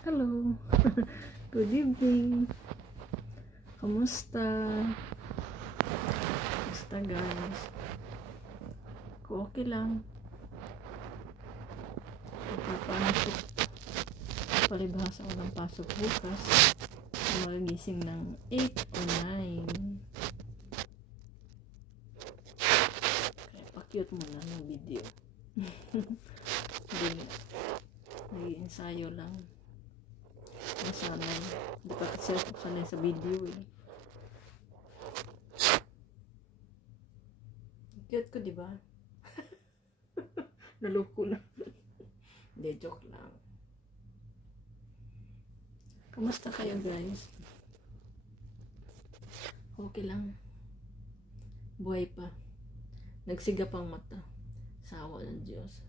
Hello. Good evening. Kamusta? Kamusta guys? Ako okay lang. Papasok. Palibhasa ko ng pasok bukas. Magigising ng 8 o 9. Kaya pa-cute muna ng video. Hindi. Nag-i-ensayo lang. Sanay. Hindi pa kasi ako sanay sa video eh. Cute ko, diba? Naloko na. Hindi, joke lang. Kamusta kayo guys? Okay lang. Buhay pa. Nagsiga pang mata. Sawa ng Diyos.